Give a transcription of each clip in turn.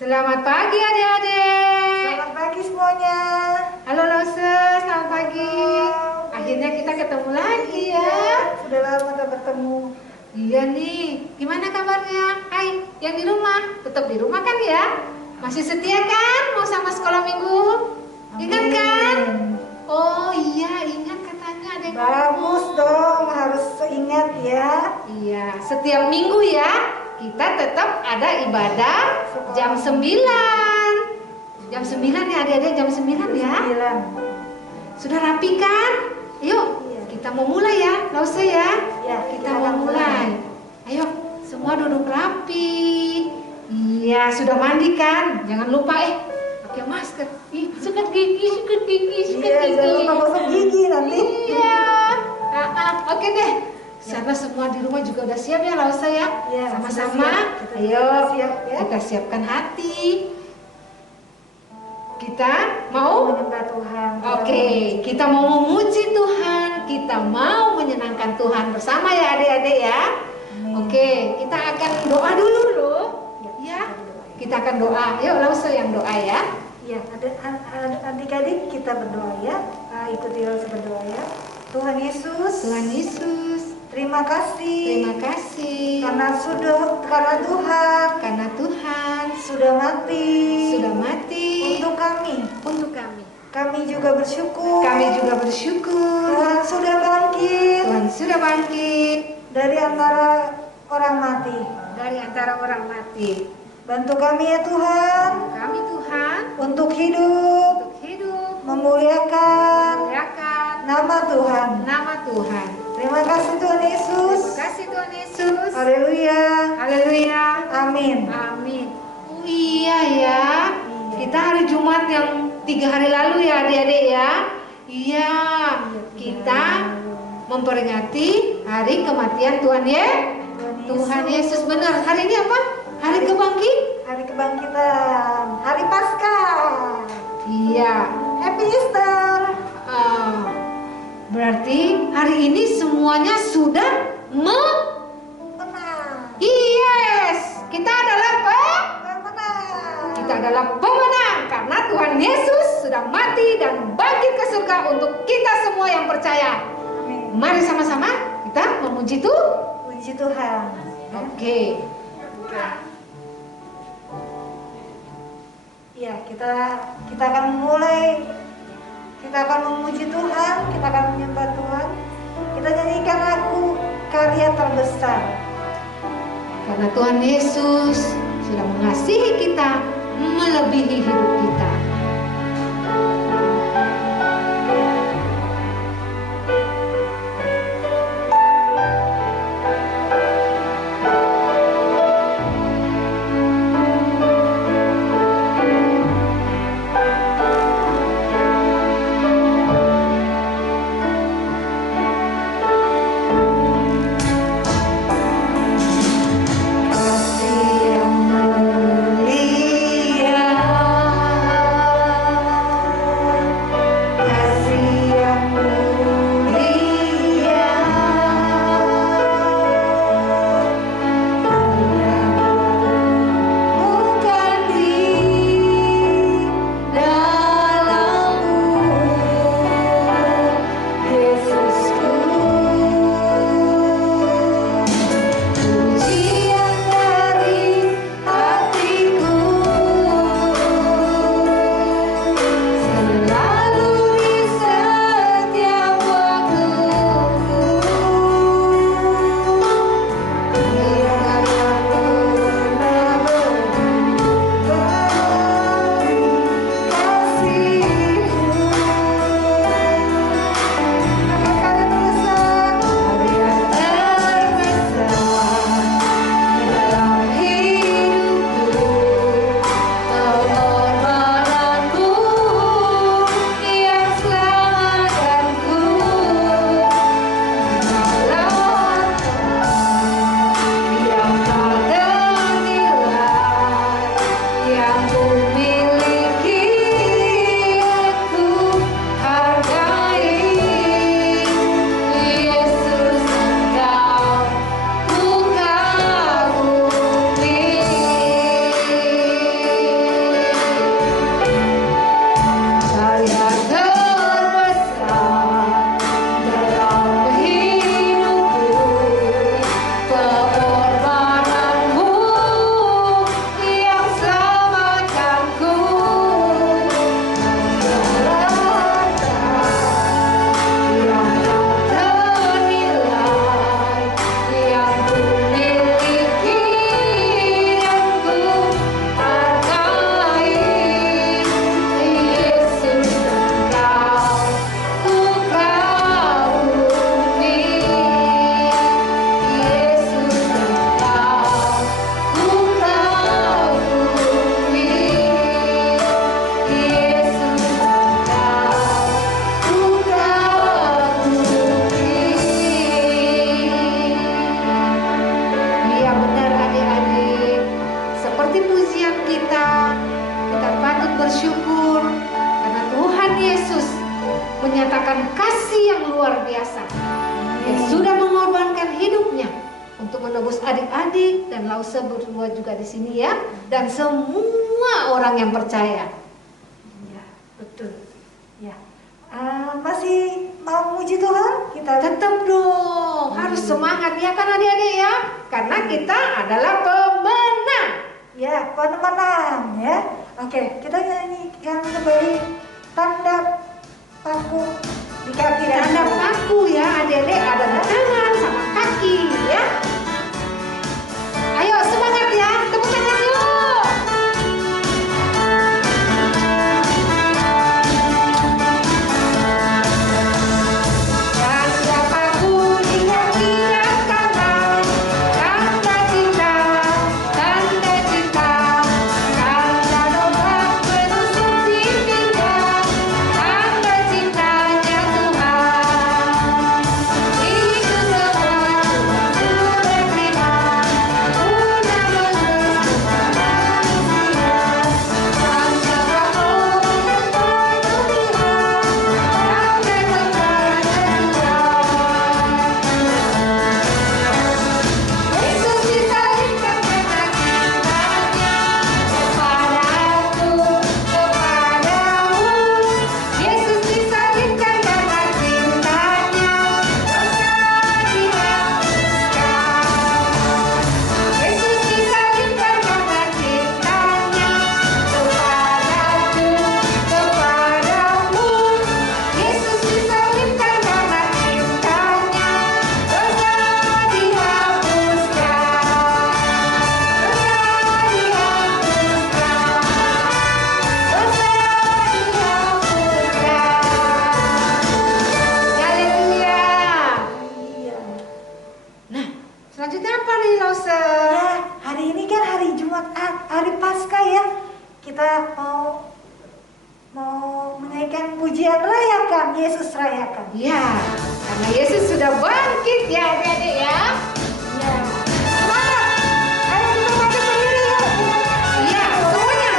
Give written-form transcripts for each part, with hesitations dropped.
Selamat pagi adik-adik. Selamat pagi semuanya. Halo Lose, selamat pagi. Akhirnya kita ketemu lagi ya. Sudah lama tak bertemu. Iya nih, gimana kabarnya? Hai, yang di rumah, tetap di rumah kan ya? Masih setia kan mau sama sekolah minggu? Ingat kan? Oh iya, ingat katanya adek. Bagus dong, harus ingat ya. Iya, setiap minggu ya kita tetap ada ibadah jam 9. Jam 9 ya adik-adik, jam 9 ya. 9. Sudah rapi kan? Yuk, kita mau mulai ya, Lause ya. Ya, Kita mau mulai. Ayo, semua duduk rapi. Iya, sudah mandi kan? Jangan lupa pakai masker. Ih, sikat gigi, sikat gigi, sikat Iya, gigi. jangan lupa gosok gigi nanti. Iya. Oke deh. Sana semua di rumah juga udah siap ya, Lause ya. Iya, Sama-sama. kita Ayo, siap ya. kita siapkan hati. Kita mau Menyembah Tuhan. Oke, kita mau memuji Tuhan, kita mau menyenangkan Tuhan bersama ya adik-adik ya. Amin. Oke, kita akan doa dulu loh. Ya, kita akan doa. Yuk, Lause yang doa ya. Ya, adik-adik kita berdoa ya. Ikuti Lause berdoa ya. Tuhan Yesus. Tuhan Yesus, Terima kasih. terima kasih Karena Tuhan sudah mati untuk kami. untuk kami. Kami juga bersyukur. Kami juga bersyukur Tuhan sudah bangkit Tuhan sudah bangkit dari antara orang mati. dari antara orang mati. Bantu kami ya Tuhan Kami Tuhan untuk hidup untuk hidup memuliakan memuliakan nama Tuhan. nama Tuhan. Terima kasih Tuhan Yesus. Terima kasih Tuhan Yesus. Haleluya. Haleluya. Amin. Amin. Oh iya ya. Kita hari Jumat yang 3 hari lalu ya adik-adik ya. Iya. Kita memperingati hari kematian Tuhan ya. Tuhan Yesus benar. Hari ini apa? Hari Hari kebangkitan. Hari Paskah. Iya. Happy Easter. Berarti hari ini semuanya sudah Menang. Yes, kita adalah Menang. kita adalah pemenang karena Tuhan Yesus sudah mati dan bangkit ke surga untuk kita semua yang percaya. Amin. Mari sama-sama kita memuji Tuhan. Puji Tuhan. Oke. Ya, kita akan mulai. Kita akan memuji Tuhan, kita akan menyembah Tuhan. Kita nyanyikan lagu karya terbesar. Karena Tuhan Yesus sudah mengasihi kita melebihi hidup kita. Kasih yang mulia Tuhan kita patut bersyukur karena Tuhan Yesus menyatakan kasih yang luar biasa. Yang sudah mengorbankan hidupnya untuk menebus adik-adik dan Lause berdua juga di sini ya, dan semua orang yang percaya. Ya, betul. Ya, masih mau muji Tuhan? Kita Tetap dong, harus semangat ya kan adik-adik ya, karena kita adalah pemenang. ya pemenang ya. Oke, kita nyanyikan kembali tanda paku di kaki dan Tanda paku ya adik-adik, ada di tangan sama kaki ya. Ayo semangat ya, tepuk tangan yuk. Tanda paku di kaki dan tangan, tanda cinta, tanda cinta, tanda doa penusuk pimpinnya, tanda cintanya Tuhan. Itu semua Tuhan terima, guna menebus manusia. Tanda paku yang penuh Tuhan, tanda Yesus disalibkan karena cintanya kepadaku, kepadamu. Yesus disalibkan karena cintanya, dosa dihapuskan. Yesus disalibkan karena cintanya kepadaku, kepadamu. Yesus disalibkan karena cintanya, dosa dihapuskan. Haleluya. Iya. Nah, selanjutnya apa nih Lause? Ya, hari ini kan hari Jumat, hari Paskah ya. Kita mau menyanyikan pujian rayakan, Yesus rayakan. Ya, karena Yesus sudah bangkit ya adik-adik ya. Ya. Semangat. Ayo kita bangkit berdiri yuk. Iya, semuanya.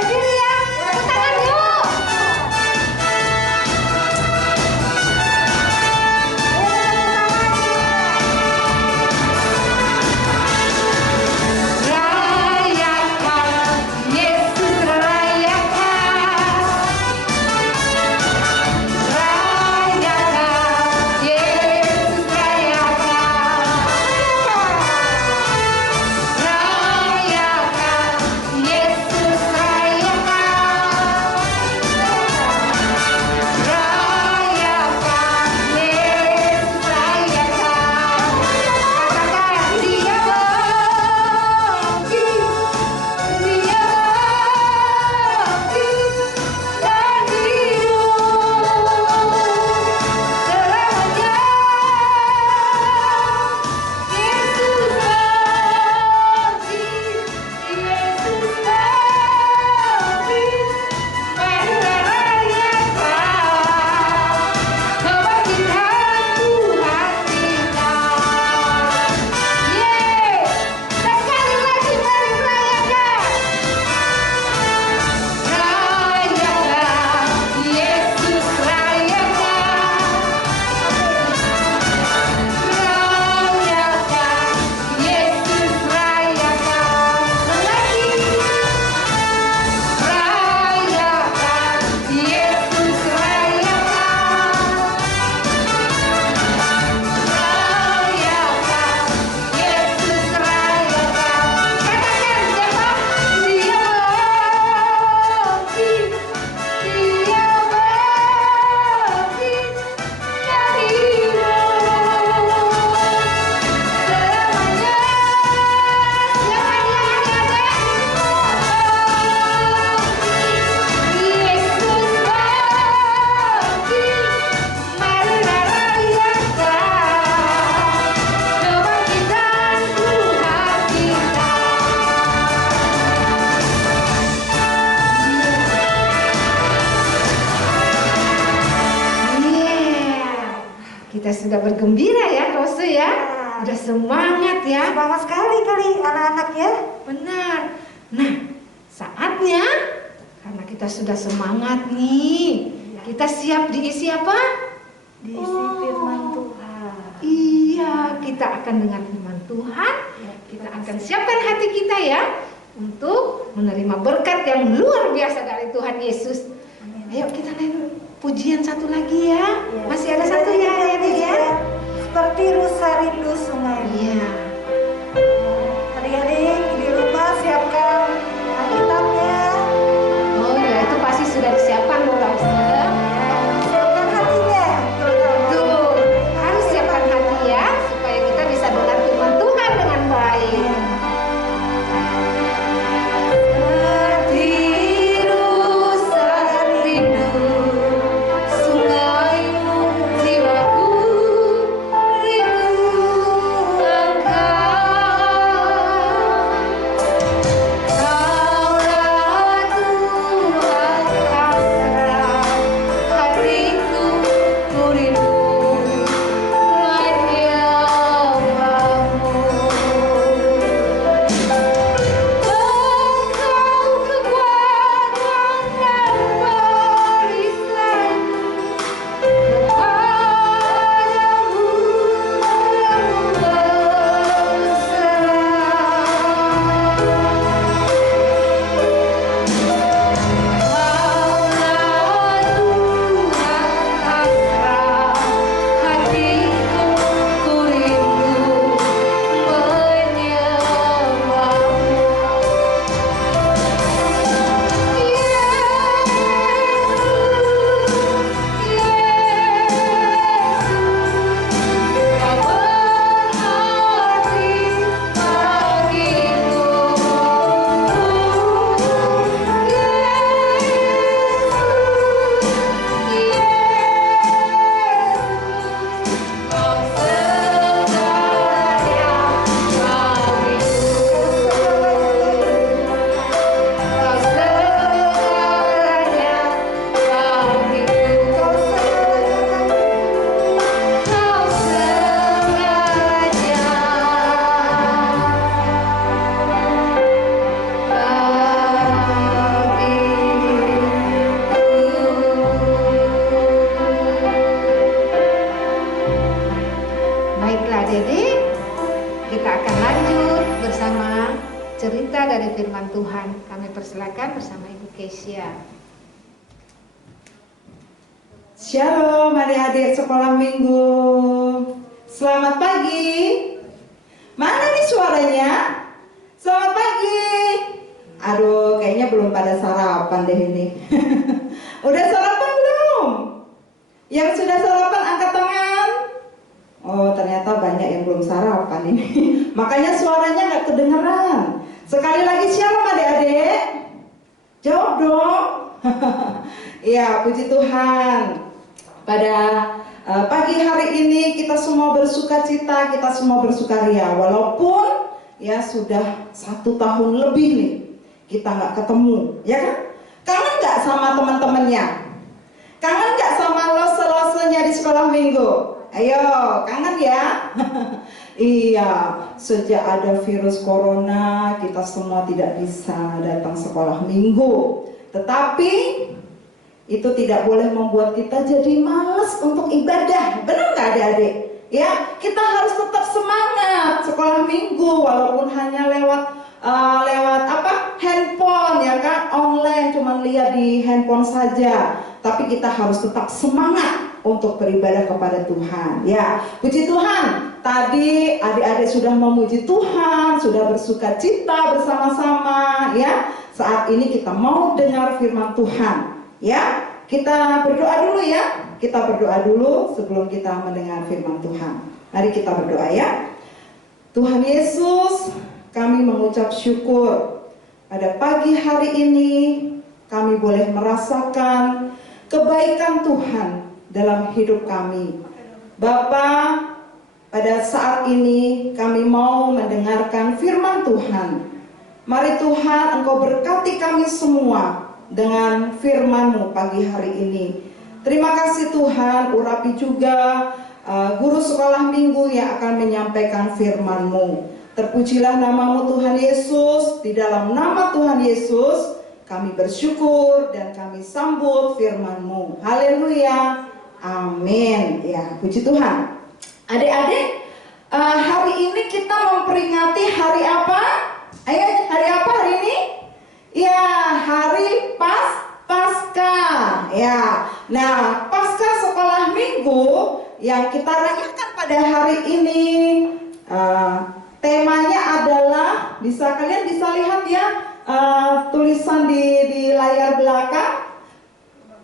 Berdiri ya. Tepuk tangan yuk. Rayakan, Yesus rayakan. Rayakan, Yesus Kita sudah bergembira ya, Rose ya. Udah semangat ya. Semangat sekali kali anak-anak ya. Benar. Nah, saatnya karena kita sudah semangat nih, kita siap diisi apa? Diisi firman Tuhan. Iya, kita akan dengar firman Tuhan. Kita akan siapkan hati kita ya untuk menerima berkat yang luar biasa dari Tuhan Yesus. Ayo kita naik pujian satu lagi ya. Masih ada satu ya, ya. Seperti rusa rindu sungai. Iya. Adik-adik di rumah siapkan Alkitabnya. Oh ya, itu pasti sudah disiapkan loh, Pastor. Siapkan hatinya, terutama. Tuh, harus siapkan hati ya, supaya kita bisa dengar firman Tuhan dengan baik. Baiklah Dede, kita akan lanjut bersama cerita dari firman Tuhan. Kami persilakan bersama Ibu Kesia. Shalom adik-adik sekolah minggu. Selamat pagi. Mana nih suaranya? Selamat pagi. Aduh, kayaknya belum pada sarapan deh ini. Udah sarapan belum? Yang sudah sarapan angkat tangan. Oh, ternyata banyak yang belum sarapan ini. Makanya suaranya nggak kedengeran. Sekali lagi shalom adik-adik. Jawab dong. Ya, puji Tuhan. Pada pagi hari ini kita semua bersuka cita, kita semua bersukaria. Walaupun ya sudah 1 tahun lebih nih kita nggak ketemu, ya kan? Kangen nggak sama teman-temannya? Kangen nggak sama lose-losenya di sekolah minggu? Ayo, kangen ya? Iya, sejak ada virus corona kita semua tidak bisa datang sekolah minggu. Tetapi itu tidak boleh membuat kita jadi malas untuk ibadah. Benar nggak adik-adik? Ya, kita harus tetap semangat sekolah minggu walaupun hanya lewat handphone ya kan, online, cuma lihat di handphone saja. Tapi kita harus tetap semangat untuk beribadah kepada Tuhan. Ya, puji Tuhan. Tadi adik-adik sudah memuji Tuhan, sudah bersuka cita bersama-sama ya. Saat ini kita mau dengar firman Tuhan. Ya, kita berdoa dulu ya. Kita berdoa dulu sebelum kita mendengar firman Tuhan. Mari kita berdoa ya. Tuhan Yesus, kami mengucap syukur pada pagi hari ini kami boleh merasakan kebaikan Tuhan dalam hidup kami. Bapa, pada saat ini kami mau mendengarkan firman Tuhan. Mari Tuhan, Engkau berkati kami semua dengan firman-Mu pagi hari ini. Terima kasih Tuhan, urapi juga guru sekolah minggu yang akan menyampaikan firman-Mu. Terpujilah namamu Tuhan Yesus. Di dalam nama Tuhan Yesus kami bersyukur dan kami sambut firman-Mu. Haleluya. Amin. Ya, puji Tuhan. Adik-adik, hari ini kita memperingati hari apa? Ayo, hari apa hari ini? Ya, hari Paskah. Ya. Nah, Paskah sekolah minggu yang kita rayakan pada hari ini, temanya adalah, kalian bisa lihat ya, tulisan di layar belakang.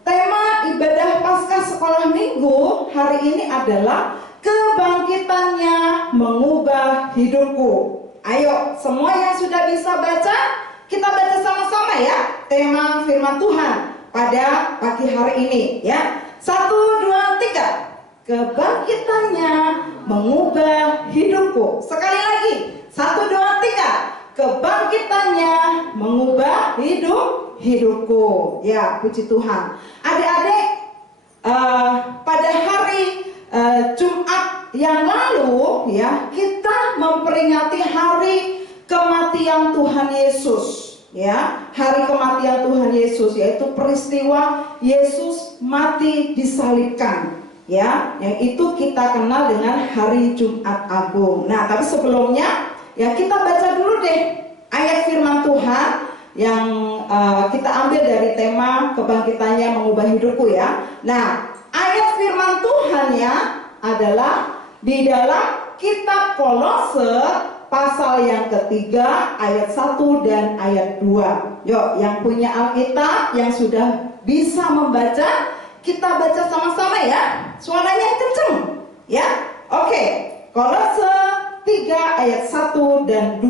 Tema ibadah Paskah sekolah minggu hari ini adalah kebangkitannya mengubah hidupku. Ayo, semua yang sudah bisa baca, kita baca sama-sama ya tema firman Tuhan pada pagi hari ini ya. 1, 2, 3. Kebangkitannya mengubah hidupku. Sekali lagi, 1, 2, 3. Kebangkitannya mengubah hidupku. Ya, puji Tuhan. Adik-adik, pada hari Jumat yang lalu ya, kita memperingati hari kematian Tuhan Yesus. Ya, hari kematian Tuhan Yesus, yaitu peristiwa Yesus mati disalibkan. Ya, yang itu kita kenal dengan hari Jumat Agung. Nah, tapi sebelumnya ya kita baca dulu deh ayat firman Tuhan yang kita ambil dari tema kebangkitannya mengubah hidupku ya. Nah, ayat firman Tuhan ya adalah di dalam kitab Kolose pasal yang ketiga ayat 1 dan ayat 2. Yuk, yang punya Alkitab, yang sudah bisa membaca, kita baca sama-sama ya. Suaranya kenceng ya. Oke, Kolose 3 ayat 1 dan 2.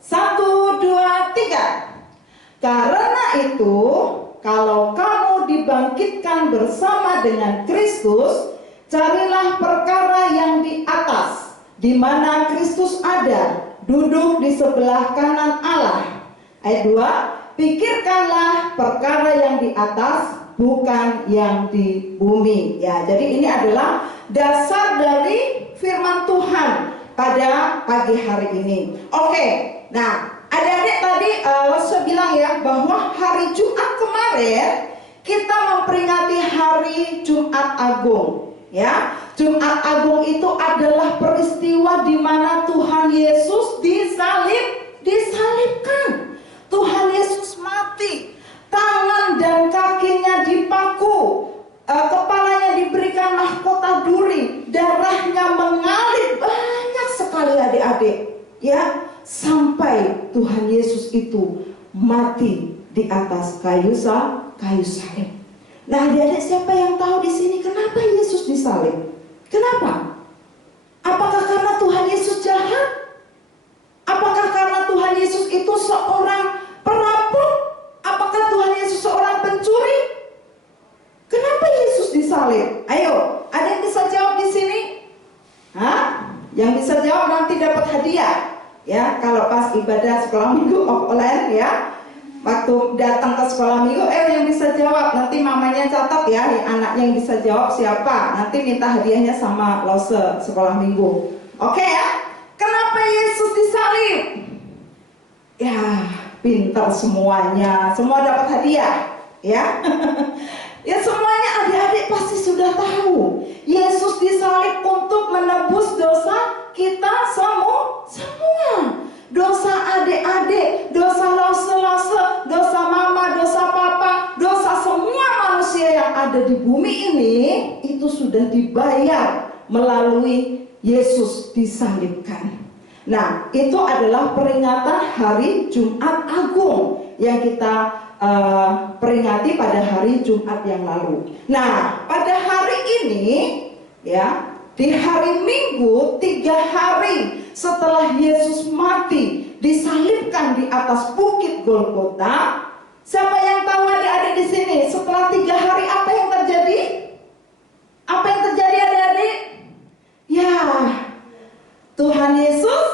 1, 2, 3. Karena itu, kalau kamu dibangkitkan bersama dengan Kristus, carilah perkara yang di atas, di mana Kristus ada, duduk di sebelah kanan Allah. Ayat 2, pikirkanlah perkara yang di atas, bukan yang di bumi. Ya, jadi ini adalah dasar dari firman Tuhan pada pagi hari ini. Oke, nah adik-adik tadi saya bilang ya bahwa hari Jumat kemarin kita memperingati hari Jumat Agung. Ya, Jumat Agung itu adalah peristiwa di mana Tuhan Yesus disalibkan. Tuhan Yesus mati, tangan dan kakinya dipaku, kepalanya diberikan mahkota duri, darahnya mengalir banyak sekali adik-adik. Ya, sampai Tuhan Yesus itu mati di atas kayu salib. Nah, adik-adik, siapa yang tahu di sini kenapa Yesus disalib? Kenapa? Apakah karena Tuhan Yesus jahat? Apakah karena Tuhan Yesus itu seorang perampok? Apakah Tuhan Yesus seorang pencuri? Kenapa Yesus disalib? Ayo, ada yang bisa jawab di sini? Hah? Yang bisa jawab nanti dapat hadiah. Ya, kalau pas ibadah sekolah minggu offline ya. Waktu datang ke sekolah minggu, yang bisa jawab, nanti mamanya catat ya, anaknya yang bisa jawab siapa, nanti minta hadiahnya sama lose sekolah minggu. Oke ya? Kenapa Yesus disalib? Ya, pintar semuanya, semua dapat hadiah ya. Ya, semuanya adik-adik pasti sudah tahu, Yesus disalib untuk menebus dosa kita semua. Dosa adik-adik, dosa lose-lose, dosa mama, dosa papa, dosa semua manusia yang ada di bumi ini, itu sudah dibayar melalui Yesus disalibkan. Nah, itu adalah peringatan hari Jumat Agung yang kita peringati pada hari Jumat yang lalu. Nah, pada hari ini ya, di hari Minggu, 3 hari setelah Yesus mati disalibkan di atas bukit Golgota, siapa yang tahu adik-adik di sini? Setelah 3 hari apa yang terjadi? Apa yang terjadi adik-adik? Ya, Tuhan Yesus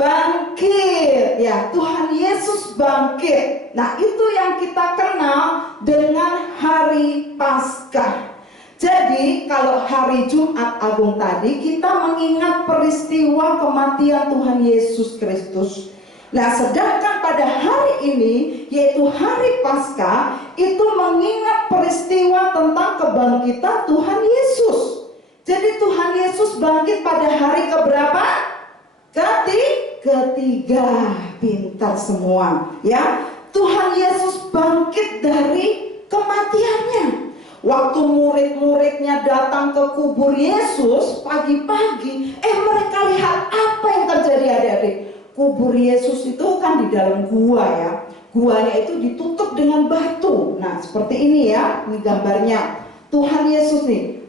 bangkit. Ya, Tuhan Yesus bangkit. Nah, itu yang kita kenal dengan hari Paskah. Jadi kalau hari Jumat Agung tadi kita mengingat peristiwa kematian Tuhan Yesus Kristus. Nah, sedangkan pada hari ini, yaitu hari Paskah, itu mengingat peristiwa tentang kebangkitan Tuhan Yesus. Jadi Tuhan Yesus bangkit pada hari keberapa? Ketiga. Pintar semua, ya. Tuhan Yesus bangkit dari kematiannya. Waktu murid-muridnya datang ke kubur Yesus pagi-pagi, mereka lihat apa yang terjadi, adik-adik. Kubur Yesus itu kan di dalam gua, ya. Guanya itu ditutup dengan batu. Nah, seperti ini ya, ini gambarnya. Tuhan Yesus nih,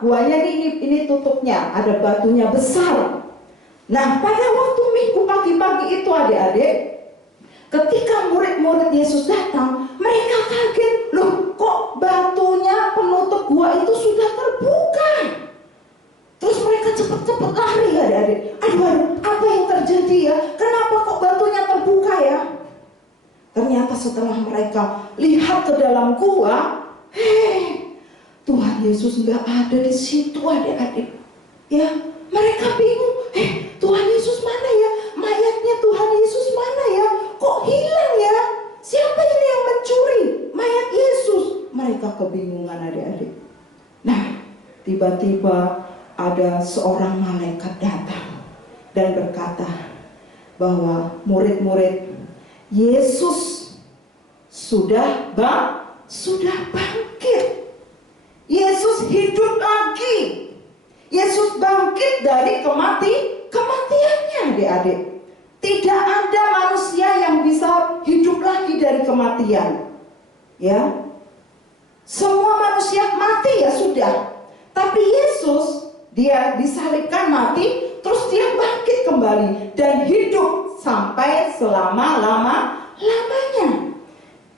guanya ini tutupnya, ada batunya besar. Nah, pada waktu Minggu pagi-pagi itu, adik-adik, ketika murid-murid Yesus datang, mereka kaget, loh kok batunya penutup gua itu sudah terbuka. Terus mereka cepat-cepat lari, adik-adik. Aduh, apa yang terjadi ya? Kenapa kok batunya terbuka ya? Ternyata setelah mereka lihat ke dalam gua, Tuhan Yesus nggak ada di situ, adik-adik. Ya, mereka bingung. Tuhan Yesus mana ya? Mayatnya Tuhan Yesus mana ya? Kok hilang ya? Siapa ini yang mencuri mayat Yesus? Mereka kebingungan, adik-adik. Nah, tiba-tiba ada seorang malaikat datang dan berkata bahwa murid-murid Yesus sudah bangkit. Yesus hidup lagi. Yesus bangkit dari kematiannya, adik-adik. Tidak ada manusia yang bisa hidup lagi dari kematian. Ya. Semua manusia mati ya sudah. Tapi Yesus, dia disalibkan mati, terus dia bangkit kembali dan hidup sampai selama-lamanya.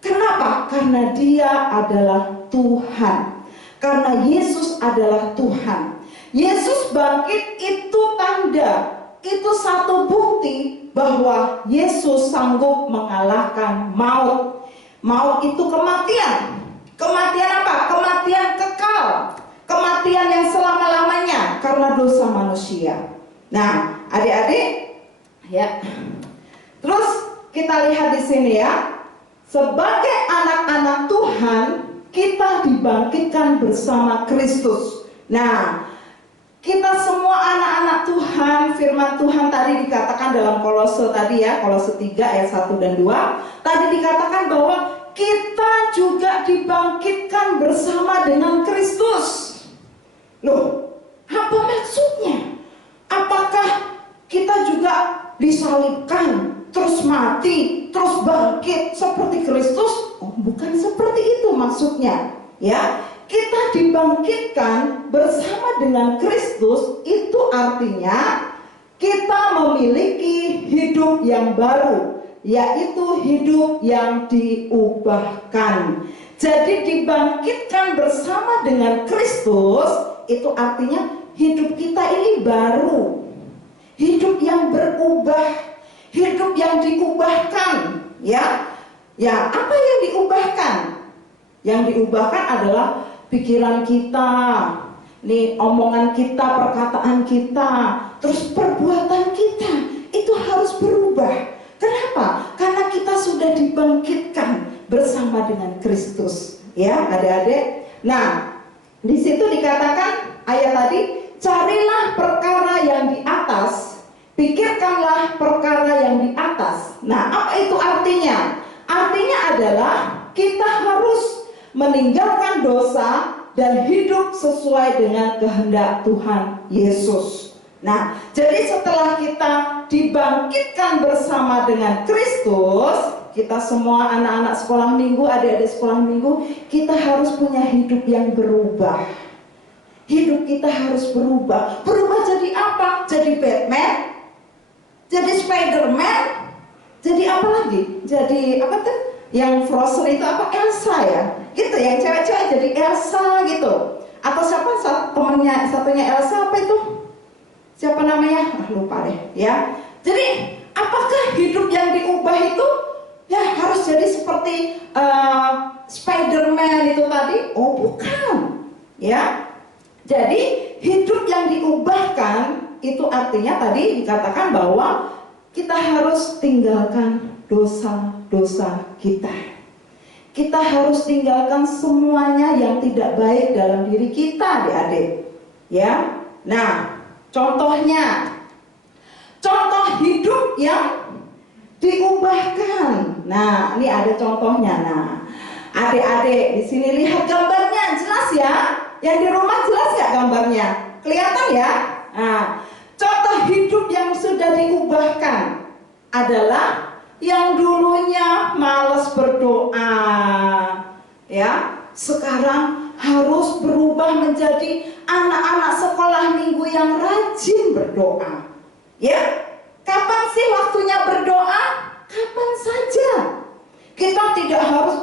Kenapa? Karena dia adalah Tuhan. Karena Yesus adalah Tuhan. Yesus bangkit itu tanda, itu satu bukti bahwa Yesus sanggup mengalahkan maut. Maut itu kematian. Kematian apa? Kematian kekal. Kematian yang selama-lamanya karena dosa manusia. Nah, adik-adik, ya. Terus kita lihat di sini ya. Sebagai anak-anak Tuhan, kita dibangkitkan bersama Kristus. Nah, kita semua anak-anak Tuhan, firman Tuhan tadi dikatakan dalam Kolose tadi ya, Kolose 3 ayat 1 dan 2. Tadi dikatakan bahwa kita juga dibangkitkan bersama dengan Kristus. Loh, apa maksudnya? Apakah kita juga disalibkan, terus mati, terus bangkit seperti Kristus? Oh, bukan seperti itu maksudnya. Ya, kita dibangkitkan bersama dengan Kristus itu artinya kita memiliki hidup yang baru, yaitu hidup yang diubahkan. Jadi dibangkitkan bersama dengan Kristus itu artinya hidup kita ini baru, hidup yang berubah, hidup yang diubahkan. Ya, apa yang diubahkan? Yang diubahkan adalah pikiran kita, nih omongan kita, perkataan kita, terus perbuatan kita itu harus berubah. Kenapa? Karena kita sudah dibangkitkan bersama dengan Kristus, ya adik-adik. Nah, di situ dikatakan ayat tadi, carilah perkara yang di atas, pikirkanlah perkara yang di atas. Nah, apa itu artinya? Artinya adalah kita harus meninggalkan dosa dan hidup sesuai dengan kehendak Tuhan Yesus. Nah, jadi setelah kita dibangkitkan bersama dengan Kristus, kita semua anak-anak sekolah minggu, adik-adik sekolah minggu, kita harus punya hidup yang berubah. Hidup kita harus berubah. Berubah jadi apa? Jadi Batman? Jadi Spiderman? Jadi apa lagi? Jadi apa tuh? Yang Frozen itu apa? Elsa ya? Gitu, yang cewek-cewek jadi Elsa gitu. Atau siapa temannya satunya Elsa apa itu? Siapa namanya? Lupa deh ya. Jadi apakah hidup yang diubah itu ya harus jadi seperti Spiderman itu tadi? Oh bukan. Ya. Jadi hidup yang diubahkan itu artinya tadi dikatakan bahwa kita harus tinggalkan dosa-dosa kita. Kita harus tinggalkan semuanya yang tidak baik dalam diri kita, adik-adik. Ya. Nah, contohnya, contoh hidup yang diubahkan. Nah, ini ada contohnya. Nah, adik-adik di sini lihat gambarnya, jelas ya? Yang di rumah jelas nggak gambarnya? Kelihatan ya? Nah, contoh hidup yang sudah diubahkan adalah yang dulunya malas berdoa, ya, sekarang harus berubah menjadi anak-anak sekolah minggu yang rajin berdoa. Ya, kapan sih waktunya berdoa? Kapan saja. Kita tidak harus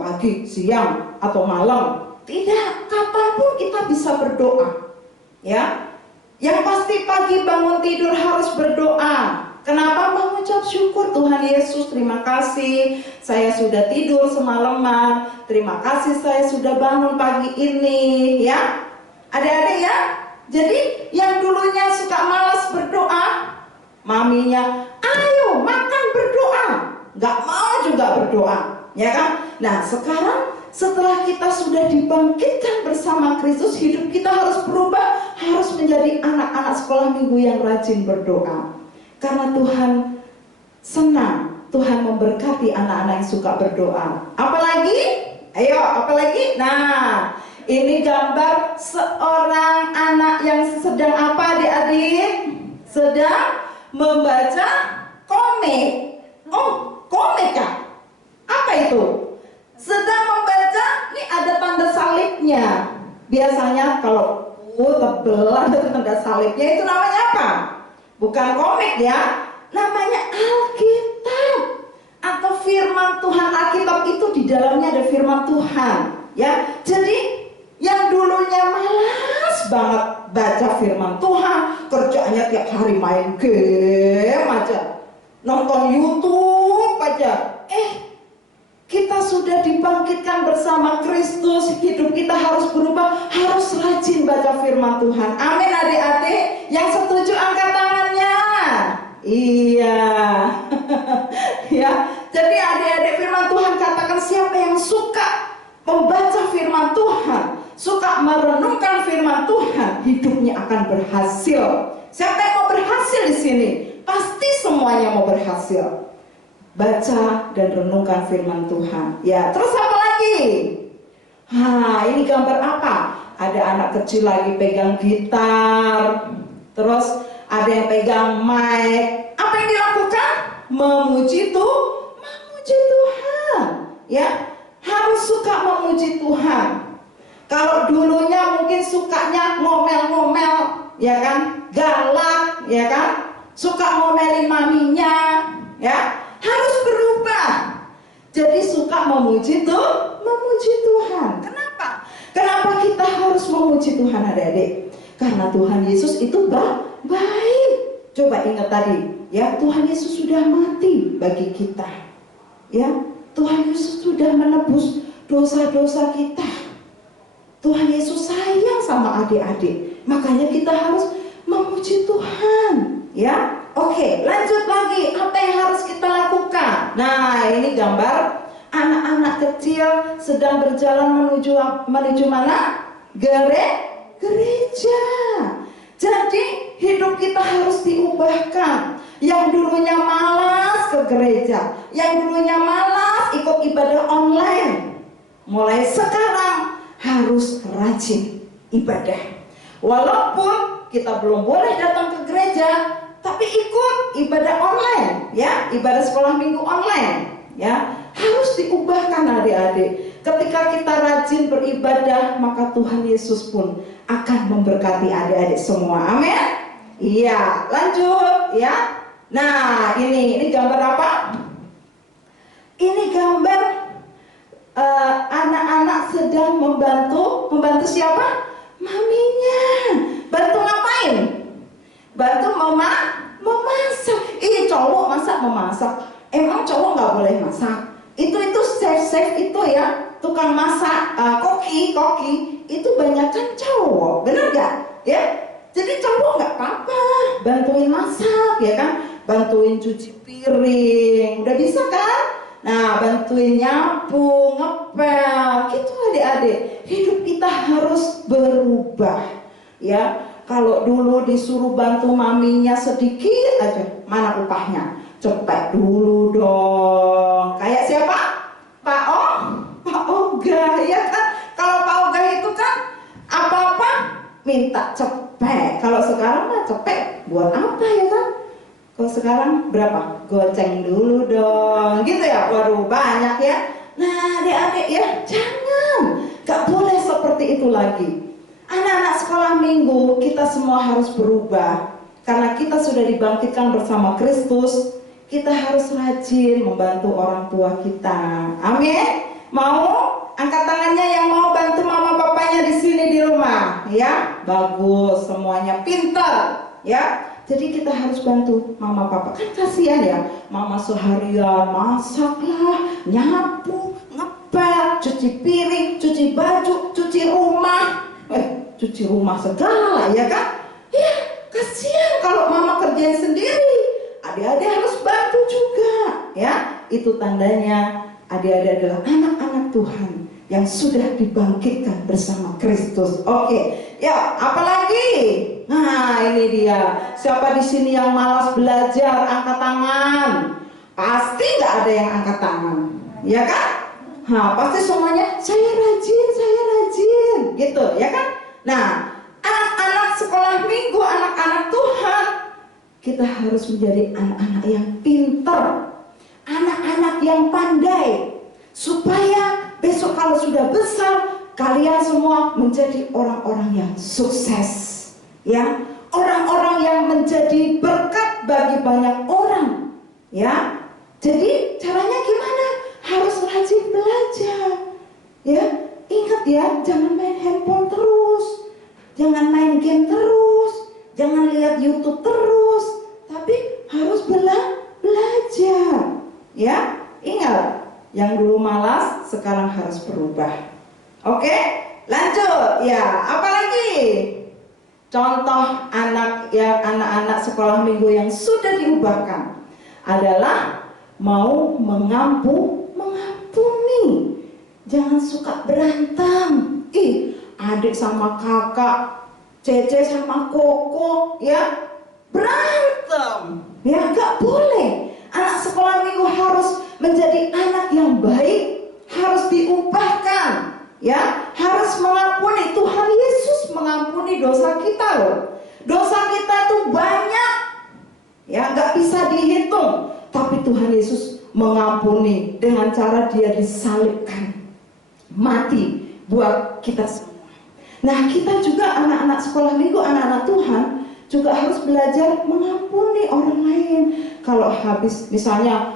pagi, siang, atau malam. Tidak, kapanpun kita bisa berdoa. Ya, yang pasti pagi bangun tidur harus berdoa. Kenapa? Mengucap syukur, Tuhan Yesus, terima kasih saya sudah tidur semalaman. Terima kasih saya sudah bangun pagi ini. Ya, adik-adik ya. Jadi yang dulunya suka malas berdoa, maminya, ayo makan berdoa, nggak mau juga berdoa, ya kan? Nah, sekarang setelah kita sudah dibangkitkan bersama Kristus, hidup kita harus berubah, harus menjadi anak-anak sekolah minggu yang rajin berdoa. Karena Tuhan senang, Tuhan memberkati anak-anak yang suka berdoa. Apalagi? Ayo, apalagi? Nah, ini gambar seorang anak yang sedang apa, adik-adik? Sedang membaca komik. Oh, komik kan? Apa itu? Sedang membaca, ini ada tanda salibnya. Biasanya kalau tebel ada tanda salibnya, itu namanya apa? Bukan komik ya, namanya Alkitab atau firman Tuhan. Alkitab itu di dalamnya ada firman Tuhan, ya. Jadi yang dulunya malas banget baca firman Tuhan, kerjanya tiap hari main game aja, nonton YouTube aja. Kita sudah dibangkitkan bersama Kristus, hidup kita harus berubah, harus rajin baca firman Tuhan. Amin adik-adik, yang setuju angkat tangannya. Iya. Ya, jadi adik-adik firman Tuhan katakan siapa yang suka membaca firman Tuhan, suka merenungkan firman Tuhan, hidupnya akan berhasil. Siapa yang mau berhasil di sini? Pasti semuanya mau berhasil. Baca dan renungkan firman Tuhan. Ya, terus apa lagi? Ini gambar apa? Ada anak kecil lagi pegang gitar. Terus ada yang pegang mic. Apa yang dilakukan? Memuji Tuhan. Ya, harus suka memuji Tuhan. Kalau dulunya mungkin sukanya ngomel-ngomel, ya kan? Galak, ya kan? Suka ngomelin maminya, ya. Harus berubah. Jadi suka memuji Tuhan. Kenapa? Kenapa kita harus memuji Tuhan, adik-adik? Karena Tuhan Yesus itu baik. Coba ingat tadi, ya, Tuhan Yesus sudah mati bagi kita. Ya, Tuhan Yesus sudah menebus dosa-dosa kita. Tuhan Yesus sayang sama adik-adik. Makanya kita harus memuji Tuhan, ya. Oke, lanjut lagi. Apa yang harus kita lakukan? Nah, ini gambar anak-anak kecil sedang berjalan menuju mana? Gereja. Jadi hidup kita harus diubahkan. Yang dulunya malas ke gereja, yang dulunya malas ikut ibadah online, mulai sekarang harus rajin ibadah. Walaupun kita belum boleh datang ke gereja, tapi ikut ibadah online, ya, ibadah sekolah minggu online, ya, harus diubahkan adik-adik. Ketika kita rajin beribadah, maka Tuhan Yesus pun akan memberkati adik-adik semua. Amin. Iya, lanjut, ya. Nah, ini gambar apa? Ini gambar anak-anak sedang membantu siapa? Maminya. Bantu ngapain? Bantu memasak. Cowok masa memasak? Emang cowok nggak boleh masak? Itu chef itu ya, tukang masak, koki itu banyak kan cowok, bener gak? Ya, jadi cowok nggak apa-apa bantuin masak ya kan, bantuin cuci piring, udah bisa kan? Nah, bantuin nyapu, ngepel, gitu adik-adik. Hidup kita harus berubah ya. Kalau dulu disuruh bantu maminya sedikit aja, mana upahnya? Cepet dulu dong. Kayak siapa? Pak Oga ya kan? Kalau Pak Oga itu kan apa-apa minta cepet. Kalau sekarang mah cepet buat apa ya kan? Kalau sekarang berapa? Goceng dulu dong. Gitu ya? Waduh, banyak ya. Nah, adik-adik ya, jangan. Gak boleh seperti itu lagi. Anak-anak sekolah minggu, kita semua harus berubah. Karena kita sudah dibangkitkan bersama Kristus, kita harus rajin membantu orang tua kita. Amin. Mau? Angkat tangannya yang mau bantu mama papanya di sini di rumah, ya. Bagus, semuanya pintar, ya. Jadi kita harus bantu mama papa. Kan kasihan ya, mama seharian masak lah, nyapu, ngepel, cuci piring, cuci baju, cuci rumah. Cuci rumah segala ya kan? Ya, kasihan kalau mama kerjain sendiri. Adik-adik harus bantu juga, ya. Itu tandanya adik-adik adalah anak-anak Tuhan yang sudah dibangkitkan bersama Kristus. Oke, ya, apalagi? Nah, ini dia. Siapa di sini yang malas belajar? Angkat tangan. Pasti nggak ada yang angkat tangan, ya kan? Nah, pasti semuanya saya rajin, gitu, ya kan? Nah, anak-anak sekolah minggu, anak-anak Tuhan, kita harus menjadi anak-anak yang pintar, anak-anak yang pandai, supaya besok kalau sudah besar, kalian semua menjadi orang-orang yang sukses, ya, orang-orang yang menjadi berkat bagi banyak orang, ya. Jadi caranya gimana? Harus rajin belajar, ya. Ingat ya, jangan main handphone terus, jangan main game terus, jangan lihat YouTube terus, tapi harus belajar, ya. Ingat, yang dulu malas sekarang harus berubah. Oke, lanjut ya. Apalagi contoh anak-anak sekolah minggu yang sudah diubahkan adalah mau mengampuni. Jangan suka berantem. Adik sama kakak, Cece sama Koko, ya, berantem. Ya, gak boleh. Anak sekolah minggu harus menjadi anak yang baik, harus diubahkan, ya, harus mengampuni. Tuhan Yesus mengampuni dosa kita loh. Dosa kita itu banyak, ya, gak bisa dihitung. Tapi Tuhan Yesus mengampuni dengan cara Dia disalibkan, mati buat kita semua. Nah, kita juga anak-anak sekolah minggu, anak-anak Tuhan juga harus belajar mengampuni orang lain. Kalau habis misalnya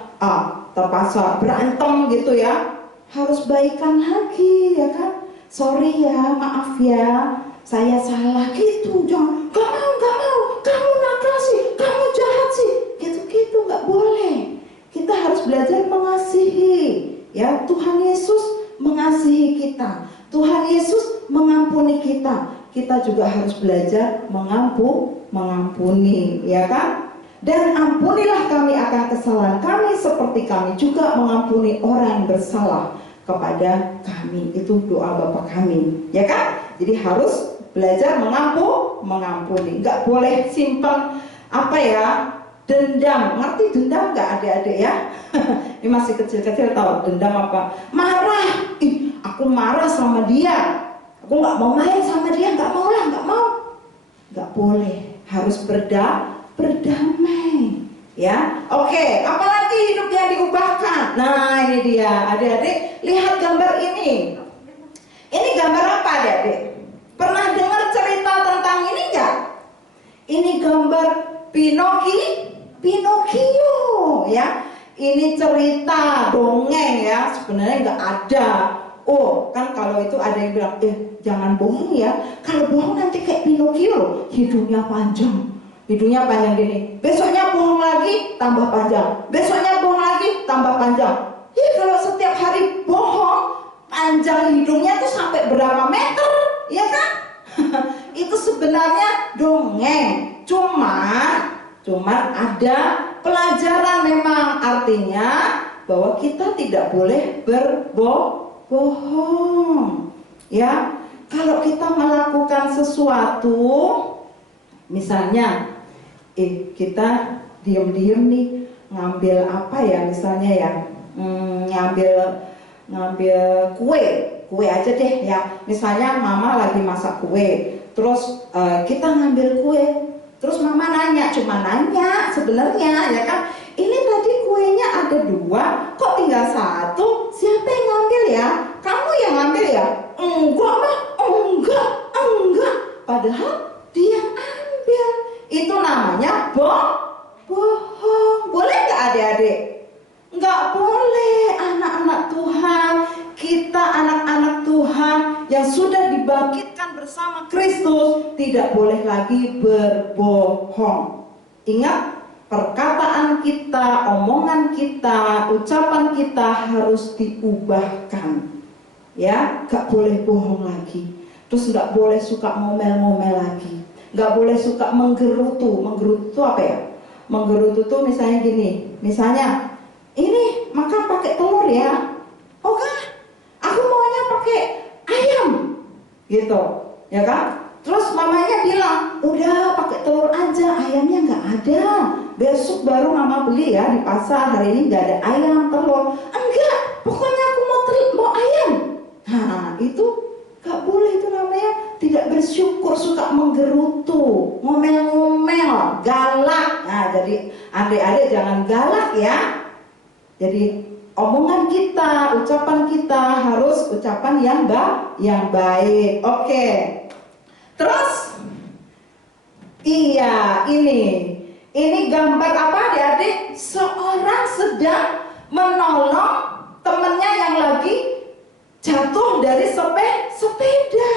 terpaksa berantem gitu ya, harus baikan lagi ya kan. Sorry ya, maaf ya, saya salah gitu. Jangan, gak mau, kamu nakal sih, kamu jahat sih, gitu-gitu gak boleh. Kita harus belajar mengasihi, ya. Tuhan Yesus mengasihi kita, Tuhan Yesus mengampuni kita. Kita juga harus belajar mengampuni, ya kan? Dan ampunilah kami akan kesalahan kami seperti kami juga mengampuni orang yang bersalah kepada kami. Itu doa Bapa kami, ya kan? Jadi harus belajar mengampuni. Nggak boleh simpan dendam. Ngerti dendam nggak adik-adik ya? Ini masih kecil-kecil tahu dendam apa? Marah. Aku marah sama dia. Aku nggak mau main sama dia. Nggak mau. Nggak boleh. Harus berdamai. Ya, oke. Apalagi hidup yang diubahkan. Nah, ini dia, adik-adik. Lihat gambar ini. Ini gambar apa, adik-adik? Pernah dengar cerita tentang ini nggak? Ini gambar Pinocchio, ya. Ini cerita dongeng ya. Sebenarnya nggak ada. Oh, kan kalau itu ada yang bilang, jangan bohong ya. Kalau bohong nanti kayak Pinocchio, hidungnya panjang gini. Besoknya bohong lagi, tambah panjang. Besoknya bohong lagi, tambah panjang. Kalau setiap panjang hidungnya tuh sampai berapa meter, ya kan? Itu sebenarnya dongeng, cuman ada pelajaran memang, artinya bahwa kita tidak boleh berbohong. Ya, kalau kita melakukan sesuatu, misalnya, kita diem-diem nih ngambil apa ya, misalnya ya, ngambil kue aja deh ya. Misalnya mama lagi masak kue, terus kita ngambil kue, terus mama cuma nanya sebenarnya ya kan, ini tadi kuenya ada 2, kok tinggal 1, siapa yang ngambil ya? Kamu yang ngambil ya? Enggak mah, enggak, padahal dia ambil. Itu namanya bohong. Boleh nggak adik-adik? Nggak boleh. Anak-anak Tuhan, kita anak-anak Tuhan yang sudah dibangkitkan bersama Kristus, tidak boleh lagi berbohong. Ingat, perkataan kita, omongan kita, ucapan kita harus diubahkan. Ya, nggak boleh bohong lagi. Terus nggak boleh suka ngomel-ngomel lagi. Nggak boleh suka menggerutu. Menggerutu apa ya? Menggerutu tuh misalnya gini, misalnya ini makan pakai telur ya. Oh enggak, aku maunya pakai ayam, gitu, ya kan? Terus mamanya bilang, udah pakai telur aja, ayamnya nggak ada. Besok baru mama beli ya di pasar, hari ini nggak ada ayam, telur. Enggak, pokoknya aku mau ayam. Nah itu nggak boleh, itu namanya tidak bersyukur, suka menggerutu, ngomel-ngomel, galak. Nah jadi adik-adik jangan galak ya. Jadi omongan kita, ucapan kita harus ucapan yang baik. Oke. Terus iya, ini gambar apa adik-adik? Seorang sedang menolong temannya yang lagi jatuh dari sepeda.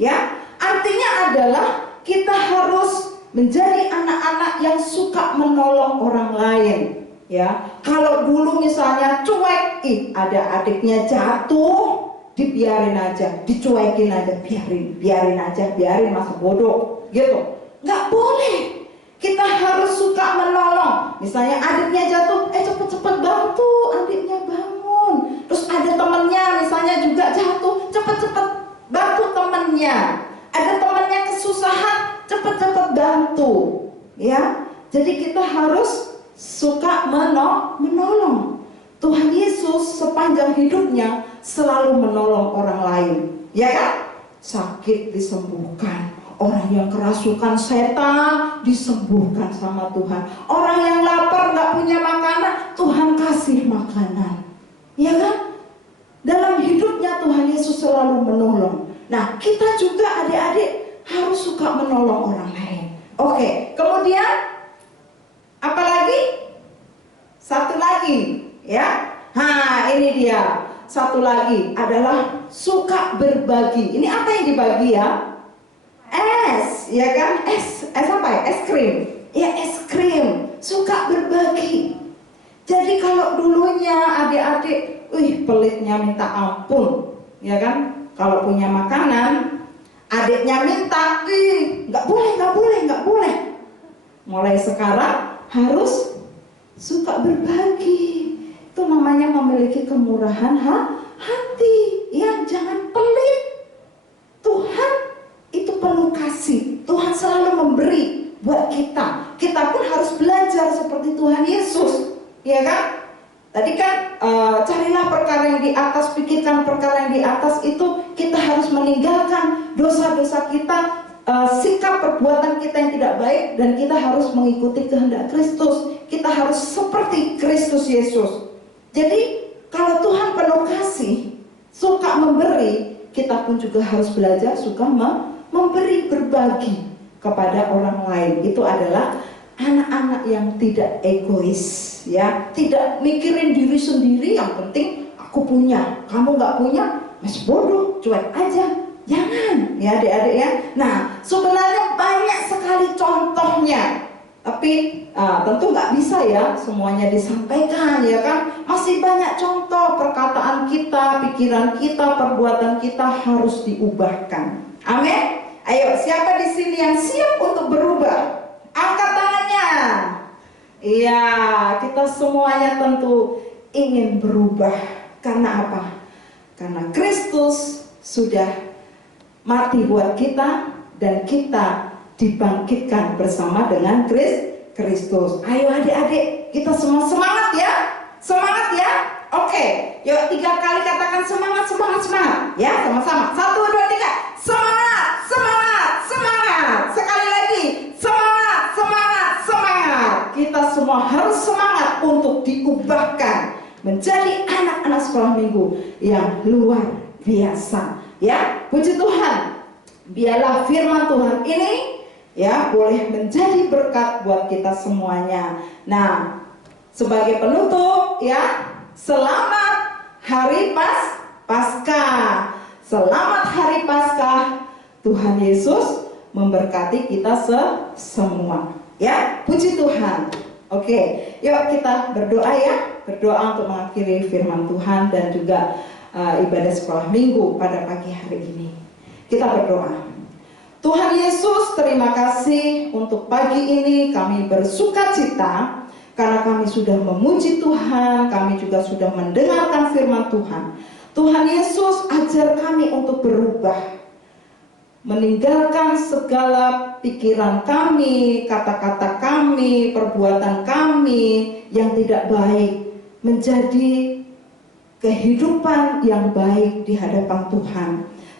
Ya, artinya adalah kita harus menjadi anak-anak yang suka menolong orang lain. Ya, kalau dulu misalnya cuek, ada adiknya jatuh, dibiarin aja, dicuekin aja, biarin masa bodoh, gitu. Nggak boleh. Kita harus suka menolong. Misalnya adiknya jatuh, cepet-cepet bantu adiknya bangun. Terus ada temennya misalnya juga jatuh, cepet-cepet bantu temennya. Ada temennya kesusahan, cepet-cepet bantu. Ya, jadi kita harus suka menolong. Tuhan Yesus sepanjang hidupnya selalu menolong orang lain, ya kan? Sakit disembuhkan, orang yang kerasukan setan disembuhkan sama Tuhan, orang yang lapar nggak punya makanan, Tuhan kasih makanan, ya kan? Dalam hidupnya Tuhan Yesus selalu menolong. Nah, kita juga adik-adik harus suka menolong orang lain. Oke, kemudian apa lagi? Satu lagi, ya. Nah, ini dia. Satu lagi adalah suka berbagi. Ini apa yang dibagi ya? Es, ya kan? Es apa ya? Es krim. Ya, es krim. Suka berbagi. Jadi kalau dulunya adik-adik, pelitnya minta ampun, ya kan? Kalau punya makanan, adiknya minta, nggak boleh. Mulai sekarang harus suka berbagi. Itu namanya memiliki kemurahan hati. Ya, jangan pelit. Tuhan itu penuh kasih. Tuhan selalu memberi buat kita. Kita pun harus belajar seperti Tuhan Yesus, ya kan? Tadi kan carilah perkara yang di atas, pikirkan perkara yang di atas. Itu kita harus meninggalkan dosa-dosa kita, sikap perbuatan kita yang tidak baik, dan kita harus mengikuti kehendak Kristus. Kita harus seperti Kristus Yesus. Jadi kalau Tuhan penuh kasih, suka memberi, kita pun juga harus belajar suka memberi, berbagi kepada orang lain. Itu adalah anak-anak yang tidak egois, ya, tidak mikirin diri sendiri. Yang penting aku punya, kamu nggak punya, masih bodoh, cuek aja. Jangan, ya adik-adik ya. Nah, sebenarnya banyak sekali contohnya, tapi tentu nggak bisa ya semuanya disampaikan, ya kan? Masih banyak contoh perkataan kita, pikiran kita, perbuatan kita harus diubahkan. Amin. Ayo, siapa di sini yang siap untuk berubah? Angkat tangannya. Iya, kita semuanya tentu ingin berubah. Karena apa? Karena Kristus sudah mati buat kita dan kita dibangkitkan bersama dengan Kristus. Ayo adik-adik, kita semua semangat ya. Semangat ya. Oke, yuk 3 kali katakan semangat, semangat, semangat. Ya, sama-sama. 1, 2, 3. Semangat, semangat, semangat. Sekali lagi, semangat, semangat, semangat. Kita semua harus semangat untuk diubahkan menjadi anak-anak sekolah minggu yang luar biasa. Ya, puji Tuhan. Biarlah firman Tuhan ini ya boleh menjadi berkat buat kita semuanya. Nah, sebagai penutup ya, selamat hari Paskah. Selamat hari Paskah. Tuhan Yesus memberkati kita semua. Ya, puji Tuhan. Oke, yuk kita berdoa ya. Berdoa untuk mengakhiri firman Tuhan dan juga ibadah sekolah minggu pada pagi hari ini. Kita berdoa. Tuhan Yesus, terima kasih untuk pagi ini kami bersuka cita karena kami sudah memuji Tuhan, kami juga sudah mendengarkan firman Tuhan. Tuhan Yesus, ajar kami untuk berubah, meninggalkan segala pikiran kami, kata-kata kami, perbuatan kami yang tidak baik, menjadi kehidupan yang baik di hadapan Tuhan.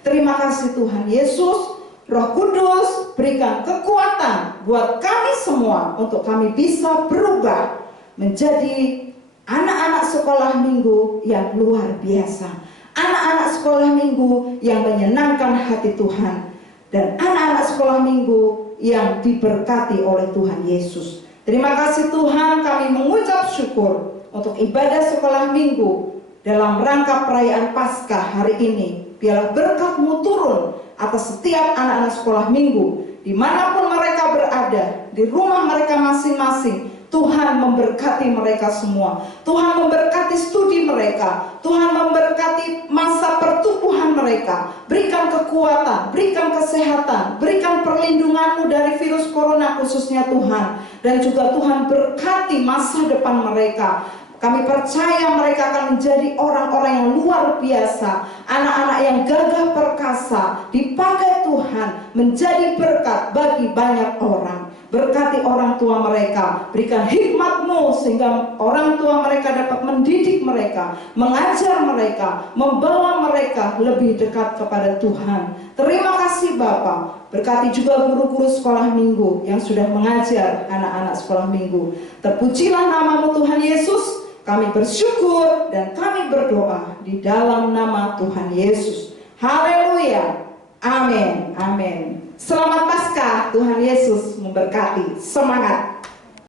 Terima kasih Tuhan Yesus. Roh Kudus, berikan kekuatan buat kami semua untuk kami bisa berubah menjadi anak-anak sekolah minggu yang luar biasa, anak-anak sekolah minggu yang menyenangkan hati Tuhan, dan anak-anak sekolah minggu yang diberkati oleh Tuhan Yesus. Terima kasih Tuhan, kami mengucap syukur untuk ibadah sekolah minggu dalam rangka perayaan Paskah hari ini. Biarlah berkat-Mu turun atas setiap anak-anak sekolah minggu, dimanapun mereka berada, di rumah mereka masing-masing. Tuhan memberkati mereka semua. Tuhan memberkati studi mereka. Tuhan memberkati masa pertumbuhan mereka. Berikan kekuatan, berikan kesehatan, berikan perlindungan-Mu dari virus corona khususnya Tuhan. Dan juga Tuhan berkati masa depan mereka. Kami percaya mereka akan menjadi orang-orang yang luar biasa, anak-anak yang gagah perkasa, dipakai Tuhan menjadi berkat bagi banyak orang. Berkati orang tua mereka, berikan hikmat-Mu sehingga orang tua mereka dapat mendidik mereka, mengajar mereka, membawa mereka lebih dekat kepada Tuhan. Terima kasih Bapa. Berkati juga guru-guru sekolah minggu yang sudah mengajar anak-anak sekolah minggu. Terpujilah nama-Mu Tuhan Yesus. Kami bersyukur dan kami berdoa di dalam nama Tuhan Yesus. Haleluya. Amin. Amin. Selamat Paskah. Tuhan Yesus memberkati. Semangat.